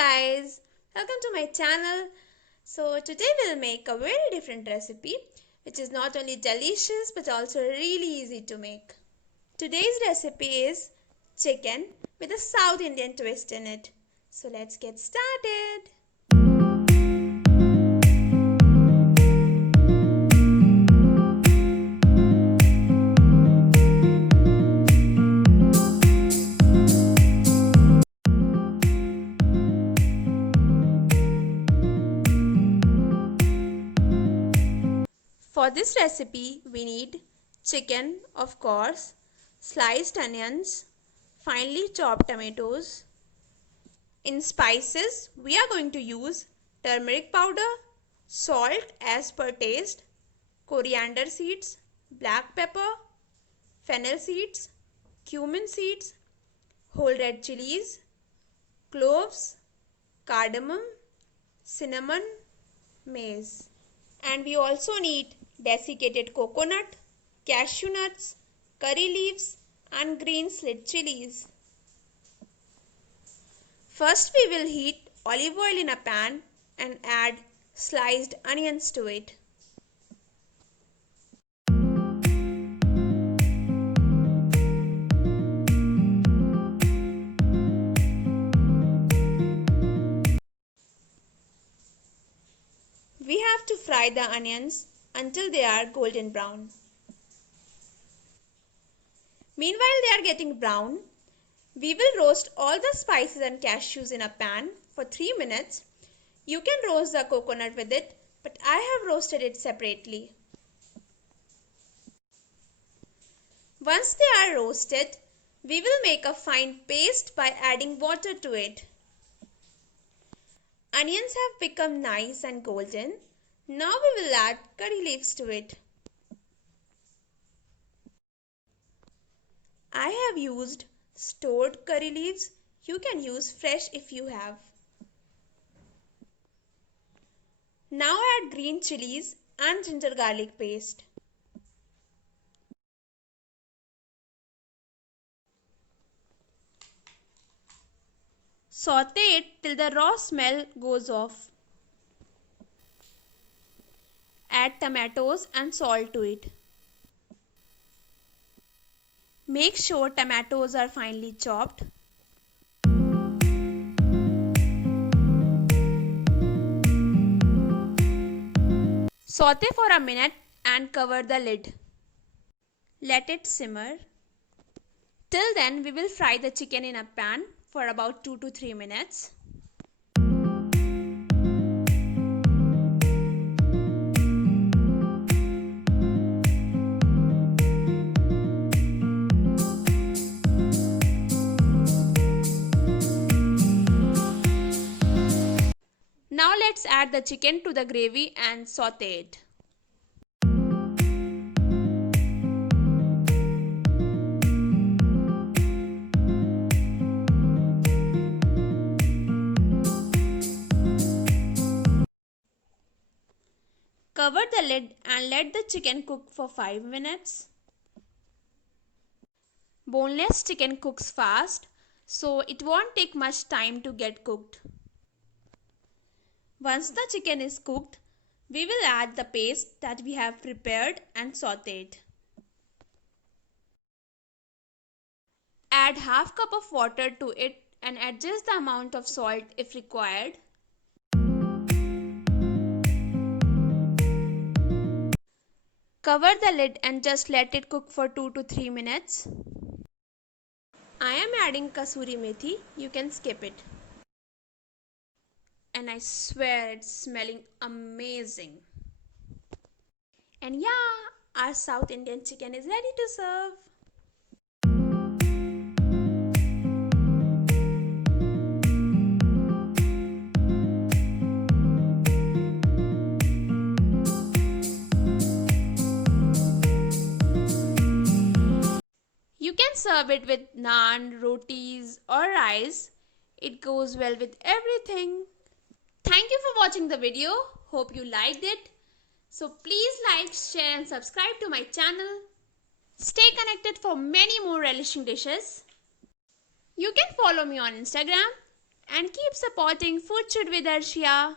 guys, welcome to my channel. So today we'll make a very different recipe which is not only delicious but also really easy to make. Today's recipe is chicken with a South Indian twist in it. So let's get started. For this recipe, we need chicken, of course, sliced onions, finely chopped tomatoes. In spices, we are going to use turmeric powder, salt as per taste, coriander seeds, black pepper, fennel seeds, cumin seeds, whole red chillies, cloves, cardamom, cinnamon, mace. And we also need desiccated coconut, cashew nuts, curry leaves and green slit chillies. First we will heat olive oil in a pan and add sliced onions to it. We have to fry the onions until they are golden brown. Meanwhile they are getting brown, we will roast all the spices and cashews in a pan for 3 minutes. You can roast the coconut with it, but I have roasted it separately. Once they are roasted, we will make a fine paste by adding water to it. Onions have become nice and golden. Now we will add curry leaves to it. I have used stored curry leaves. You can use fresh if you have. Now add green chilies and ginger garlic paste. Saute it till the raw smell goes off. Add tomatoes and salt to it. Make sure tomatoes are finely chopped. Saute for a minute and cover the lid. Let it simmer. Till then we will fry the chicken in a pan for about 2 to 3 minutes. Now let's add the chicken to the gravy and saute it. Cover the lid and let the chicken cook for 5 minutes. Boneless chicken cooks fast, so it won't take much time to get cooked. Once the chicken is cooked, we will add the paste that we have prepared and sauteed. Add half cup of water to it and adjust the amount of salt if required. Cover the lid and just let it cook for 2 to 3 minutes. I am adding kasuri methi, you can skip it. And I swear it's smelling amazing. And yeah, our South Indian chicken is ready to serve. You can serve it with naan, rotis or rice. It goes well with everything. Thank you for watching the video. Hope you liked it. So please like, share and subscribe to my channel. Stay connected for many more relishing dishes. You can follow me on Instagram and keep supporting Food Should with Arshia.